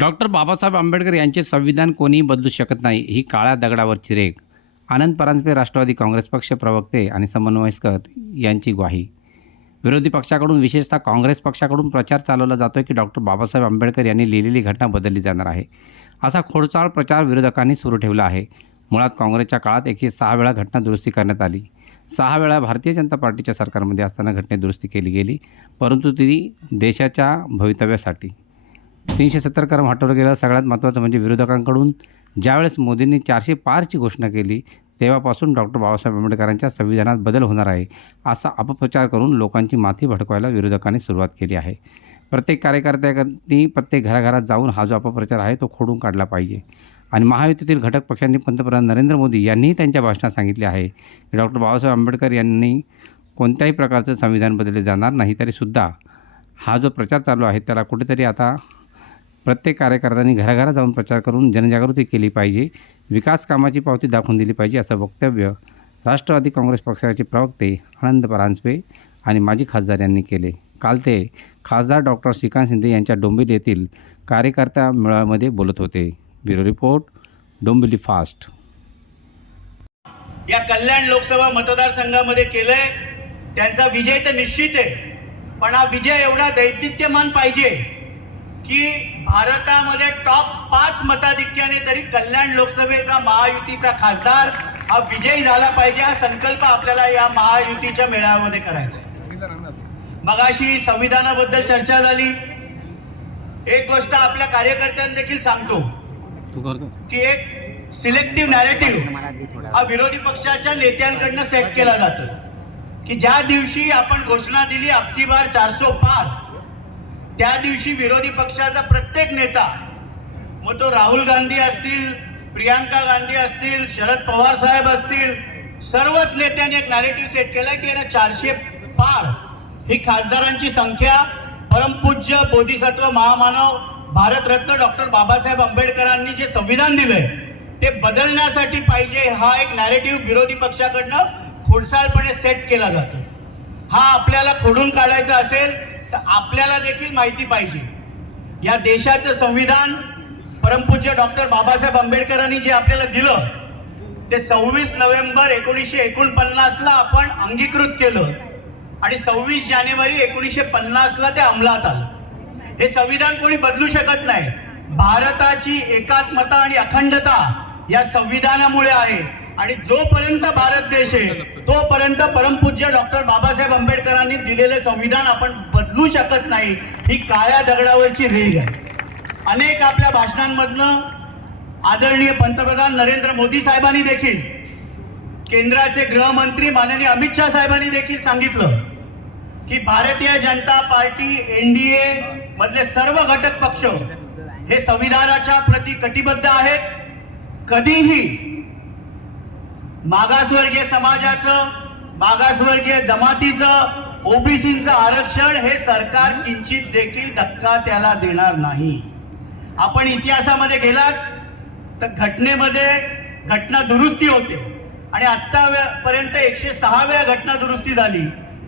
Doctor Babasaheb Ambedkar यांचे संविधान कोणीही बदलू शकत नाही ही काळ्या दगडावरची रेख. आनंद परांजपे राष्ट्रवादी काँग्रेस पक्ष प्रवक्ते आणि समन्वयस्कर यांची ग्वाही. विरोधी पक्षाकडून विशेषतः काँग्रेस पक्षाकडून प्रचार चालवला जातो की डॉक्टर बाबासाहेब आंबेडकर यांनी लिहिलेली घटना बदलली जाणार आहे. असा खोडचाळ प्रचार विरोधकांनी सुरू ठेवला आहे. मुळात काँग्रेसच्या काळात एकशे सहा वेळा घटना दुरुस्ती करण्यात आली. सहा वेळा भारतीय जनता पार्टीच्या सरकारमध्ये असताना घटने दुरुस्ती केली गेली परंतु ती देशाच्या भवितव्यासाठी. तीनशे सत्तर कलम हटवलं गेलं सगळ्यात महत्त्वाचं म्हणजे विरोधकांकडून ज्यावेळेस मोदींनी चारशे पारची घोषणा केली तेव्हापासून डॉक्टर बाबासाहेब आंबेडकरांच्या संविधानात बदल होणार आहे असा अपप्रचार करून लोकांची माथी भडकवायला विरोधकांनी सुरुवात केली आहे. प्रत्येक कार्यकर्त्यांनी प्रत्येक घराघरात जाऊन हा जो अपप्रचार आहे तो खोडून काढला पाहिजे. आणि महायुतीतील घटक पक्षांनी पंतप्रधान नरेंद्र मोदी यांनीही त्यांच्या भाषणात सांगितले आहे की डॉक्टर बाबासाहेब आंबेडकर यांनी कोणत्याही प्रकारचं संविधान बदलले जाणार नाही तरीसुद्धा हा जो प्रचार चालू आहे त्याला कुठेतरी आता प्रत्येक कार्यकर्त्यांनी घराघरात जाऊन प्रचार करून जनजागृती केली पाहिजे विकास कामाची पावती दाखवून दिली पाहिजे असं वक्तव्य राष्ट्रवादी काँग्रेस पक्षाचे प्रवक्ते आनंद परांजपे आणि माजी खासदार यांनी केले. काल ते खासदार डॉक्टर श्रीकांत शिंदे यांच्या डोंबिवली येथील कार्यकर्ता मेळाव्यामध्ये बोलत होते. Bureau report Dombivli fast. या कल्याण लोकसभा मतदारसंघामध्ये केलंय त्यांचा विजय तर निश्चित आहे पण हा विजय एवढा दैदित्यमान पाहिजे की भारतामध्ये टॉप पाच मताधिक्याने तरी कल्याण लोकसभेचा महायुतीचा खासदार हा विजयी झाला पाहिजे हा संकल्प आपल्याला या महायुतीच्या मेळाव्यामध्ये करायचा. मगाशी संविधानाबद्दल चर्चा झाली. एक गोष्ट आपल्या कार्यकर्त्यांना देखील सांगतो. तू करतो. की एक सिलेक्टिव्ह नॅरेटिव्ह हा विरोधी पक्षाच्या नेत्यांकडनं सेट केला जातो. की ज्या दिवशी आपण घोषणा दिली अबकी बार चारसो पार त्या दिवशी विरोधी पक्षाचा प्रत्येक नेता मग तो राहुल गांधी असतील प्रियांका गांधी असतील शरद पवार साहेब असतील सर्वच नेत्यांनी एक नॅरेटिव्ह सेट केला की यांना चारशे पार ही खासदारांची संख्या परमपूज्य बोधिसत्व महामानव भारतरत्न डॉक्टर बाबासाहेब आंबेडकरांनी जे संविधान दिलंय ते बदलण्यासाठी पाहिजे हा एक नॅरेटिव्ह विरोधी पक्षाकडनं खोडसाळपणे सेट केला जातो. हा आपल्याला खोडून काढायचा असेल तर आपल्याला देखील माहिती पाहिजे. या देशाचं संविधान परमपूज्य डॉक्टर बाबासाहेब आंबेडकरांनी जे आपल्याला दिलं ते सव्वीस नोव्हेंबर एकोणीसशे एकोणपन्नासला आपण अंगीकृत केलं आणि सव्वीस जानेवारी एकोणीसशे पन्नासला ते अंमलात आलं. हे संविधान कोणी बदलू शकत नाही. भारताची एकात्मता आणि अखंडता या संविधानामुळे आहे. आणि जोपर्यंत भारत देश आहे तोपर्यंत परमपूज्य डॉक्टर बाबासाहेब आंबेडकरांनी दिलेले संविधान आपण बदलू शकत नाही. ही काळ्या दगडावरची रेग आहे. अनेक आपल्या भाषणांमधनं आदरणीय पंतप्रधान नरेंद्र मोदी साहेबांनी देखील केंद्राचे गृहमंत्री माननीय अमित शहा साहेबांनी देखील सांगितलं की भारतीय जनता पार्टी एनडीए मधले सर्व घटक पक्ष हे संविधानाच्या प्रती कटिबद्ध आहेत. कधीही मागासवर्गीय समाजाचं मागासवर्गीय जमातीचं ओबीसीचं आरक्षण हे सरकार किंचित देखील धक्का त्याला देणार नाही. आपण इतिहासामध्ये गेलात तर घटनेमध्ये घटना दुरुस्ती होते. आणि आत्तापर्यंत एकशे सहा वेळा घटना दुरुस्ती झाली.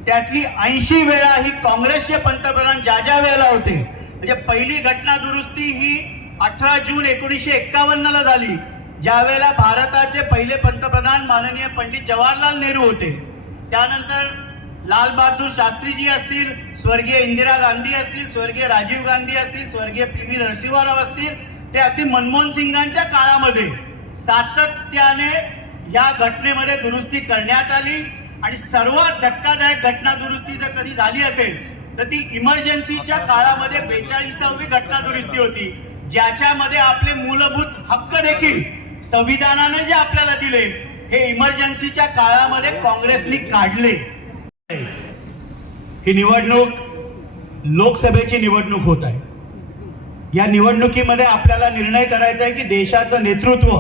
त्यातली ऐंशी वेळा ही काँग्रेसचे पंतप्रधान ज्या ज्या वेळेला होते. म्हणजे पहिली घटना दुरुस्ती ही अठरा जून एकोणीसशे एक्कावन्नला झाली. ज्यावेळेला भारताचे पहिले पंतप्रधान माननीय पंडित जवाहरलाल नेहरू होते त्यानंतर लालबहादूर शास्त्रीजी असतील स्वर्गीय इंदिरा गांधी असतील स्वर्गीय राजीव गांधी असतील स्वर्गीय पी व्ही नरसिंहराव असतील ते अगदी मनमोहन सिंगांच्या काळामध्ये सातत्याने या घटनेमध्ये दुरुस्ती करण्यात आली. आणि सर्वात धक्कादायक घटना दुरुस्ती जर कधी झाली असेल तर ती इमर्जन्सीच्या काळामध्ये बेचाळीसावी घटना दुरुस्ती होती ज्याच्यामध्ये आपले मूलभूत हक्क देखील संविधानाने जे आपल्याला दिले हे इमर्जन्सीच्या काळामध्ये काँग्रेसने काढले ही निवडणूक लोकसभेची निवडणूक होत आहे. या निवडणुकीमध्ये आपल्याला निर्णय करायचा आहे की देशाचं नेतृत्व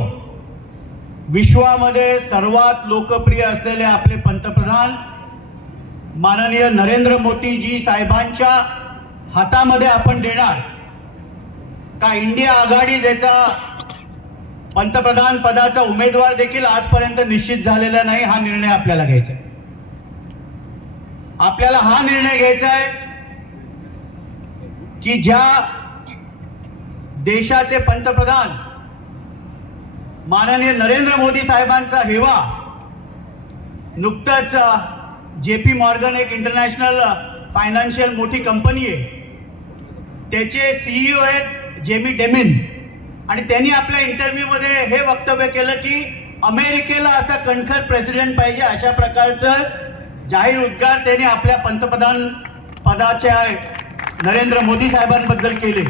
विश्वामध्ये सर्वात लोकप्रिय असलेले आपले पंतप्रधान माननीय नरेंद्र मोदीजी साहेबांच्या हातामध्ये आपण देणार. का इंडिया आघाडी ज्याचा पंतप्रधान पदाचा उमेदवार देखील आजपर्यंत निश्चित झालेला नाही हा निर्णय आपल्याला घ्यायचा आहे. आपल्याला हा निर्णय घ्यायचा आहे की ज्या देशाचे पंतप्रधान माननीय नरेंद्र मोदी साहेबांचा हेवा नुकतंच जे पी मॉर्गन एक इंटरनॅशनल फायनान्शियल मोठी कंपनी आहे. त्याचे सीईओ आहेत जेमी डेमिन. आणि त्यांनी आपल्या इंटरव्ह्यूमध्ये हे वक्तव्य केलं की अमेरिकेला असा कणखर प्रेसिडेंट पाहिजे अशा प्रकारचं जाहीर उद्गार त्यांनी आपल्या पंतप्रधान पदाच्या नरेंद्र मोदी साहेबांबद्दल केले.